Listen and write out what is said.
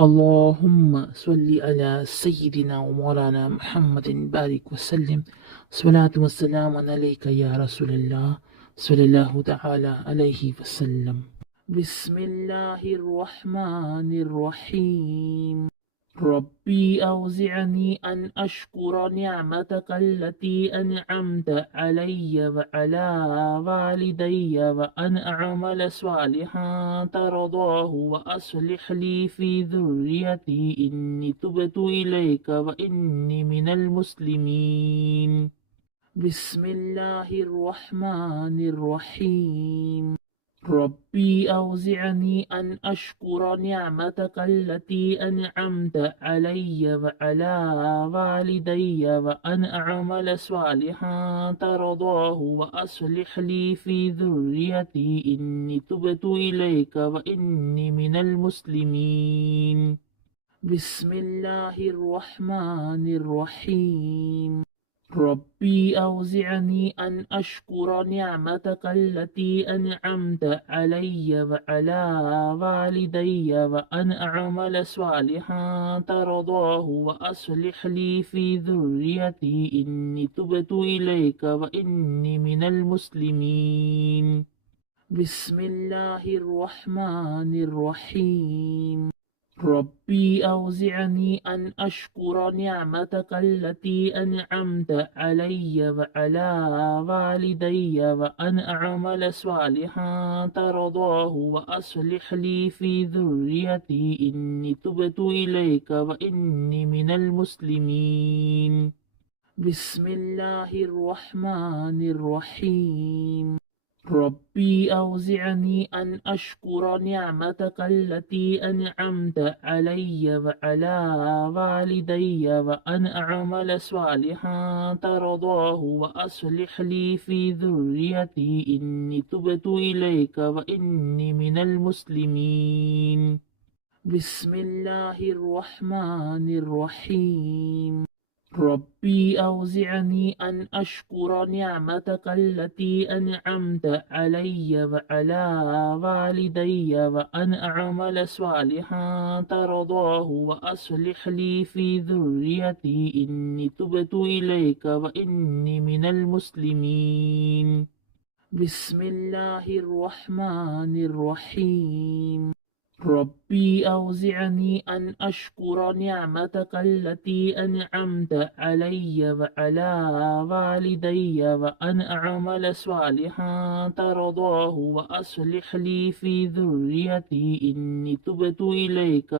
اللهم صل على سيدنا ومولانا محمد بارك وسلم. صلاة والسلام عليك يا رسول الله صلى الله تعالى عليه وسلم. بسم الله الرحمن الرحيم. ربي أوزعني أن أشكر نعمتك التي أنعمت علي وعلى والدي وأن أعمل صالحا ترضاه وأصلح لي في ذريتي إني تبت إليك وإني من المسلمين. بسم الله الرحمن الرحيم. ربي أوزعني أن أشكر نعمتك التي أنعمت علي وعلى والدي وأن أعمل صالحا ترضاه وأصلح لي في ذريتي إني تبت إليك وإني من المسلمين. بسم الله الرحمن الرحيم. ربي أوزعني أن أشكر نعمتك التي أنعمت علي وعلى والدي وأن أعمل صالحا ترضاه وأصلح لي في ذريتي إني تبت إليك وإني من المسلمين. بسم الله الرحمن الرحيم. ربي أوزعني أن أشكر نعمتك التي أنعمت علي وعلى والدي وأن أعمل صالحا ترضاه وأصلح لي في ذريتي إني تبت إليك وإني من المسلمين. بسم الله الرحمن الرحيم. ربي أوزعني أن أشكر نعمتك التي أنعمت علي وعلى والدي وأن أعمل صالحا ترضاه وأصلح لي في ذريتي إني تبت إليك وإني من المسلمين. بسم الله الرحمن الرحيم. ربي أوزعني أن أشكر نعمتك التي أنعمت علي وعلى والدي وأن أعمل صالحا ترضاه وأصلح لي في ذريتي إني تبت إليك وإني من المسلمين. بسم الله الرحمن الرحيم. ربي أوزعني أن أشكر نعمتك التي أنعمت علي وعلى والدي وأن أعمل صالحا ترضاه وأصلح لي في ذريتي إني تبت إليك